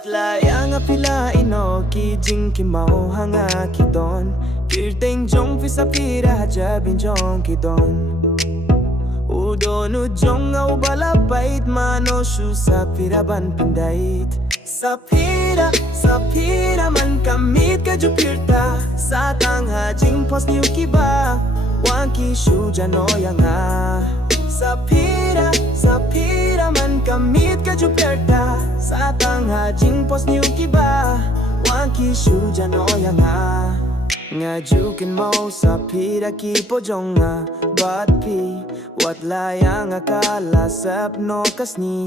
Wat la yang Phi La I Noh ki jing ki mau hanga ki don Kirteng jong fi sa pira jabin jong ki don Udon ujong au bala Peit mano shu sa pira ban pindait Sa pira man kamit ka jupirta Sa tangha jing pos niu ki ba Wang ki shu jano yanga Sa pira man kamit ka jupirta Sa tangha jing pos niu ki ba Wang ki shu jano yanga Nga jukin mo sa pira ki po jonga But pi wat layang akala sapno kasni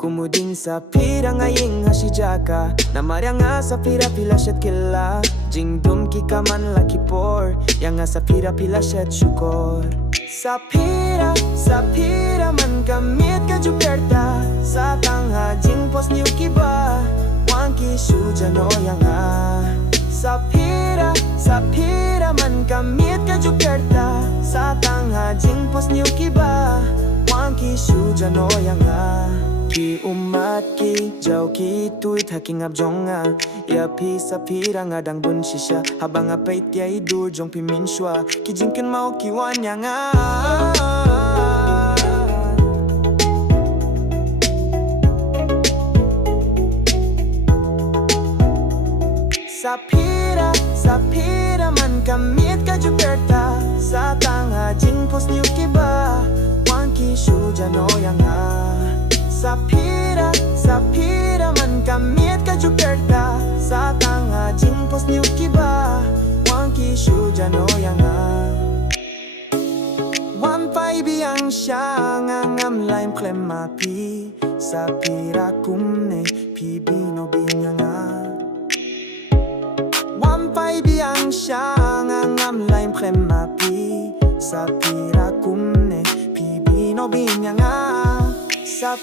Kumudin sa pira ngaying hasijaka Namarya nga sa pira pila siyat kila Jingdum ki kaman laki por Yang nga sa pira pila siyat syukor Sa pira man kamit ka juperta Sa tangha jing pos niu kiba Wang ki shu jano yang nga Sa pira man kamit ka juperta Sa tangha jing pos niu kiba Wang ki shu jano yang nga Ki umat ki jaw ki tuit haking abjonga Ya pi sa pira nga dang bun shisha Habang apait ya idur jong piminshwa Ki jingkin mau ki wanya nga Sa pira man kamit ka juperta Sa tangha jing pos niu kiba Wang ki shu jano yang nga Sa pira man kamit ka juperta Sa tangha jing pos niu kiba Wang ki shu jano yang nga Wan pai biang siya ngam laim klema pi Sa pira kumne pi bino binya nga Wan pai biang siya ngam laim klema pi Sa pira kumne pi bino binya nga Sa